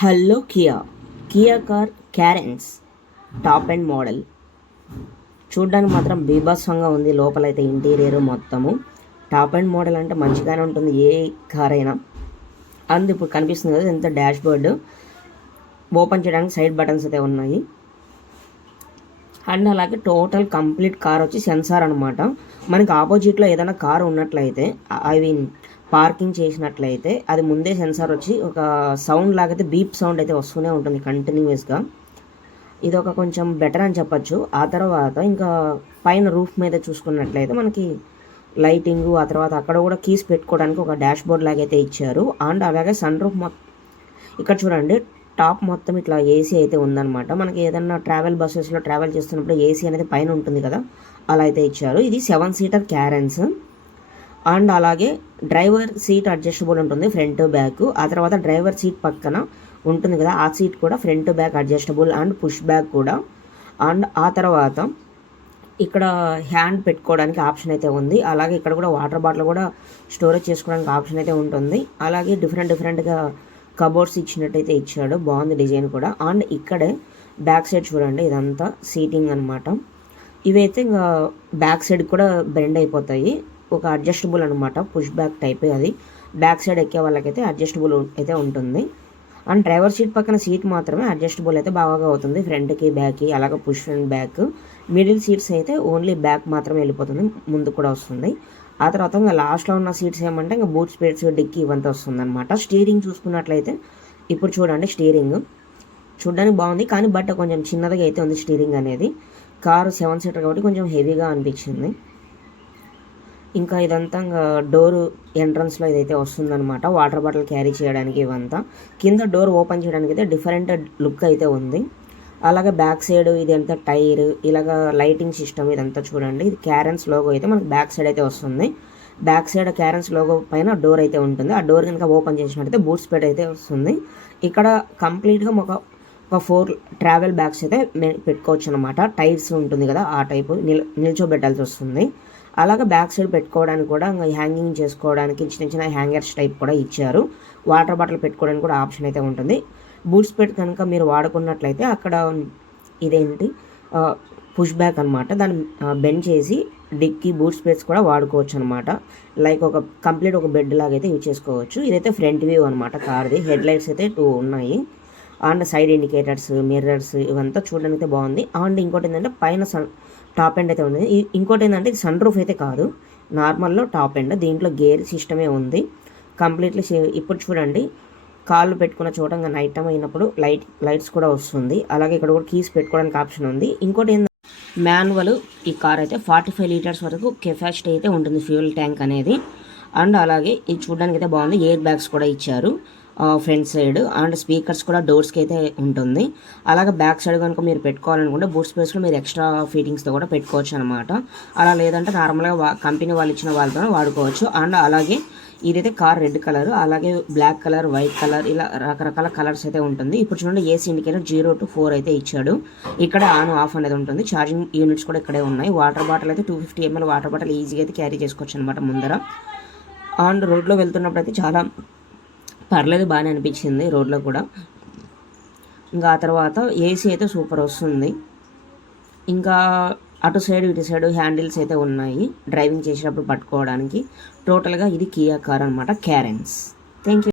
Hello Kia car Carens top and model చూడ్డానికి మాత్రం బీభత్సంగా ఉంది. లోపలైతే ఇంటీరియర్ మొత్తము టాప్ అండ్ మోడల్ అంటే మంచిగానే ఉంటుంది ఏ కార్ అయినా. అందు ఇప్పుడు కనిపిస్తుంది కదా ఎంత డాష్ బోర్డు ఓపెన్ చేయడానికి సైడ్ బటన్స్ అయితే ఉన్నాయి. అండ్ అలాగే టోటల్ కంప్లీట్ కార్ వచ్చి సెన్సార్ అనమాట. మనకి ఆపోజిట్లో ఏదైనా కార్ ఉన్నట్లయితే పార్కింగ్ చేసినట్లయితే అది ముందే సెన్సార్ వచ్చి ఒక సౌండ్ లాగైతే బీప్ సౌండ్ అయితే వస్తూనే ఉంటుంది కంటిన్యూస్గా. ఇది ఒక కొంచెం బెటర్ అని చెప్పచ్చు. ఆ తర్వాత ఇంకా పైన రూఫ్ మీద చూసుకున్నట్లయితే మనకి లైటింగ్, ఆ తర్వాత అక్కడ కూడా కీస్ పెట్టుకోవడానికి ఒక డాష్ బోర్డ్ లాగైతే ఇచ్చారు. అండ్ అలాగే సన్ రూఫ్ ఇక్కడ చూడండి టాప్ మొత్తం ఇట్లా ఏసీ అయితే ఉందన్నమాట. మనకి ఏదన్నా ట్రావెల్ బస్సెస్లో ట్రావెల్ చేస్తున్నప్పుడు ఏసీ అనేది పైన ఉంటుంది కదా, అలా అయితే ఇచ్చారు. ఇది 7 సీటర్ క్యారెన్స్. అండ్ అలాగే డ్రైవర్ సీట్ అడ్జస్టబుల్ ఉంటుంది ఫ్రంట్ బ్యాక్. ఆ తర్వాత డ్రైవర్ సీట్ పక్కన ఉంటుంది కదా, ఆ సీట్ కూడా front back adjustable and push back కూడా. అండ్ ఆ తర్వాత ఇక్కడ హ్యాండ్ పెట్టుకోవడానికి ఆప్షన్ అయితే ఉంది. అలాగే ఇక్కడ కూడా వాటర్ బాటిల్ కూడా స్టోరేజ్ చేసుకోవడానికి ఆప్షన్ అయితే ఉంటుంది. అలాగే డిఫరెంట్గా కబోర్డ్స్ ఇచ్చినట్టయితే ఇచ్చాడు, బాగుంది డిజైన్ కూడా. అండ్ ఇక్కడే బ్యాక్ సైడ్ చూడండి, ఇదంతా సీటింగ్ అనమాట. ఇవైతే ఇంకా బ్యాక్ సైడ్ కూడా బెండ్ అయిపోతాయి, ఒక అడ్జస్టబుల్ అనమాట, పుష్ బ్యాక్ టైప్. అది బ్యాక్ సైడ్ ఎక్కే వాళ్ళకైతే అడ్జస్టబుల్ అయితే ఉంటుంది. అండ్ డ్రైవర్ సీట్ పక్కన సీట్ మాత్రమే అడ్జస్టబుల్ అయితే బాగా అవుతుంది, ఫ్రంట్కి బ్యాక్కి అలాగే push and back. Middle seats అయితే ఓన్లీ బ్యాక్ మాత్రమే వెళ్ళిపోతుంది, ముందు కూడా వస్తుంది. ఆ తర్వాత ఇంకా లాస్ట్లో ఉన్న సీట్స్ ఏమంటే ఇంకా బూట్ స్పేస్, డిక్కీ ఇవంతా వస్తుంది అనమాట. స్టీరింగ్ చూసుకున్నట్లయితే ఇప్పుడు చూడండి, స్టీరింగ్ చూడడానికి బాగుంది కానీ బట్ కొంచెం చిన్నదిగా అయితే ఉంది స్టీరింగ్ అనేది. కారు 7 సీటర్ కాబట్టి కొంచెం హెవీగా అనిపించింది. ఇంకా ఇదంతా ఇంకా డోరు ఎంట్రన్స్లో ఇదైతే వస్తుందన్నమాట, వాటర్ బాటిల్ క్యారీ చేయడానికి. ఇవంతా కింద డోర్ ఓపెన్ చేయడానికి అయితే డిఫరెంట్ లుక్ అయితే ఉంది. అలాగే బ్యాక్ సైడ్ ఇదంతా టైర్, ఇలాగ లైటింగ్ సిస్టమ్ ఇదంతా చూడండి. ఇది క్యారెన్స్ లోగో అయితే మనకి బ్యాక్ సైడ్ అయితే వస్తుంది. బ్యాక్ సైడ్ క్యారెన్స్ లోగో పైన డోర్ అయితే ఉంటుంది. ఆ డోర్ కనుక ఓపెన్ చేసినట్టయితే బూట్ స్పేడ్ అయితే వస్తుంది. ఇక్కడ కంప్లీట్గా ఒక 4 ట్రావెల్ బ్యాగ్స్ అయితే పెట్టుకోవచ్చు అనమాట. టైర్స్ ఉంటుంది కదా, ఆ టైపు నిల్చోబెట్టాల్సి వస్తుంది. అలాగే బ్యాక్ సైడ్ పెట్టుకోవడానికి కూడా హ్యాంగింగ్ చేసుకోవడానికి చిన్న హ్యాంగర్స్ టైప్ కూడా ఇచ్చారు. వాటర్ బాటిల్ పెట్టుకోవడానికి కూడా ఆప్షన్ అయితే ఉంటుంది. బూట్ స్పేడ్ కనుక మీరు వాడుకున్నట్లయితే అక్కడ ఇదేంటి పుష్ బ్యాక్ అనమాట, దాన్ని బెండ్ చేసి డిక్కీ బూట్ స్పేస్ కూడా వాడుకోవచ్చు అనమాట. లైక్ ఒక కంప్లీట్ ఒక బెడ్ లాగా అయితే యూజ్ చేసుకోవచ్చు. ఇదైతే ఫ్రంట్ వ్యూ అనమాట కార్ది. హెడ్ లైట్స్ అయితే 2 ఉన్నాయి. అండ్ సైడ్ ఇండికేటర్స్, మిర్రర్స్ ఇవంతా చూడడానికి అయితే బాగుంది. అండ్ ఇంకోటి ఏంటంటే పైన టాప్ ఎండ్ అయితే ఉంది. ఇంకోటి ఏంటంటే ఇది సన్ రూఫ్ అయితే కాదు, నార్మల్లో టాప్ ఎండ్. దీంట్లో గేర్ సిస్టమే ఉంది కంప్లీట్లీ. ఇప్పుడు చూడండి, కాళ్ళు పెట్టుకున్న చోట ఇంకా నైట్ టైం అయినప్పుడు లైట్స్ కూడా వస్తుంది. అలాగే ఇక్కడ కూడా కీస్ పెట్టుకోవడానికి ఆప్షన్ ఉంది. ఇంకోటి ఏంటంటే మాన్యువల్. ఈ కార్ అయితే 45 లీటర్స్ వరకు కెపాసిటీ అయితే ఉంటుంది, ఫ్యూయల్ ట్యాంక్ అనేది. అండ్ అలాగే ఇది చూడడానికి అయితే బాగుంది. ఎయిర్ బ్యాగ్స్ కూడా ఇచ్చారు ఫ్రంట్ సైడ్. అండ్ స్పీకర్స్ కూడా డోర్స్కి అయితే ఉంటుంది. అలాగే బ్యాక్ సైడ్ కనుక మీరు పెట్టుకోవాలనుకుంటే బూట్ స్పేస్లో మీరు ఎక్స్ట్రా ఫిట్టింగ్స్తో కూడా పెట్టుకోవచ్చు అనమాట. అలా లేదంటే నార్మల్గా కంపెనీ వాళ్ళు ఇచ్చిన వాళ్ళతో వాడుకోవచ్చు. అండ్ అలాగే ఇదైతే కార్ రెడ్ కలర్, అలాగే బ్లాక్ కలర్, వైట్ కలర్, ఇలా రకరకాల కలర్స్ అయితే ఉంటుంది. ఇప్పుడు చూడండి, ఏసీ ఇండికేటర్ 0 to 4 అయితే ఇచ్చాడు. ఇక్కడ ఆన్ ఆఫ్ అనేది ఉంటుంది. ఛార్జింగ్ యూనిట్స్ కూడా ఇక్కడే ఉన్నాయి. వాటర్ బాటిల్ అయితే 250 ml వాటర్ బాటిల్ ఈజీగా అయితే క్యారీ చేసుకోవచ్చు అనమాట ముందర. అండ్ రోడ్లో వెళ్తున్నప్పుడు అయితే చాలా పర్లేదు, బాగానే అనిపించింది రోడ్లో కూడా. ఇంకా ఆ తర్వాత ఏసీ అయితే సూపర్ వస్తుంది. ఇంకా అటు సైడ్ ఇటు సైడ్ హ్యాండిల్స్ అయితే ఉన్నాయి డ్రైవింగ్ చేసేటప్పుడు పట్టుకోవడానికి. టోటల్గా ఇది కియా కార్ అనమాట, క్యారెన్స్. Thank you.